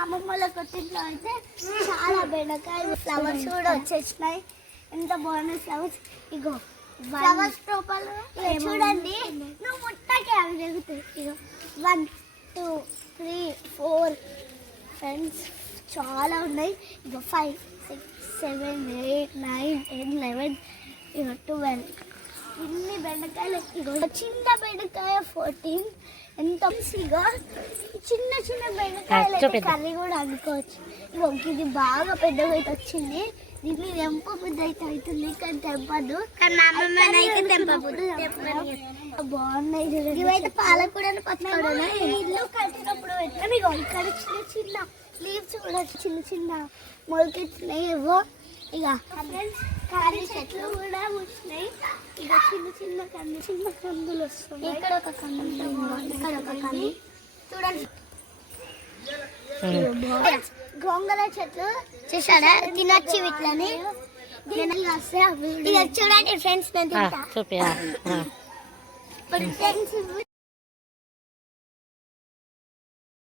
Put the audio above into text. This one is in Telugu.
అయితే మా అమ్మమ్మ వాళ్ళ కొట్టింట్లో అయితే చాలా బెండకాయలు ఫ్లవర్స్ కూడా వచ్చేసినాయి. ఎంత బాగున్నాయి ఫ్లవర్స్? ఇగో ఫ్లవర్స్ రూపాయలు చూడండి. నువ్వు ముట్టకే అవి జరుగుతాయి ఇగో one two three four friends చాలా ఉన్నాయి. ఇగో five six seven eight nine ten eleven ఇగో ట్వెల్వ్ ఇన్ని బెండకాయలు. ఇగో చిన్న బెండకాయ ఫోర్టీన్ ఎంత చిన్న చిన్న బెండకాయలు. కర్రీ కూడా అనుకోవచ్చు. ఇది బాగా పెద్దగా అయితే వచ్చింది. దీన్ని తెంప బుద్ధి అయితే అవుతుంది కానీ తెంపదు. బాగున్నాయి చూడండి. ఇవైతే పాలకూర పచ్చడి ఇల్లు కట్టినప్పుడు ఇక్కడ చిన్న చిన్న లీవ్స్ కూడా చిన్న చిన్న మొలకెత్తున్నాయి. ఏవో ఇక చెట్లు కూడా వచ్చినాయి. ఇక చిన్న చిన్న కంది చిన్న కందులు వస్తున్నాయి. ఇక్కడ ఒక కంది ఇక్కడ ఒక కంది. చూడండి. గోంగూర. చెట్లు చూసారా? తినొచ్చి వీటిని చూడండి ఫ్రెండ్స్ నేను తింటా. ఫ్రెండ్స్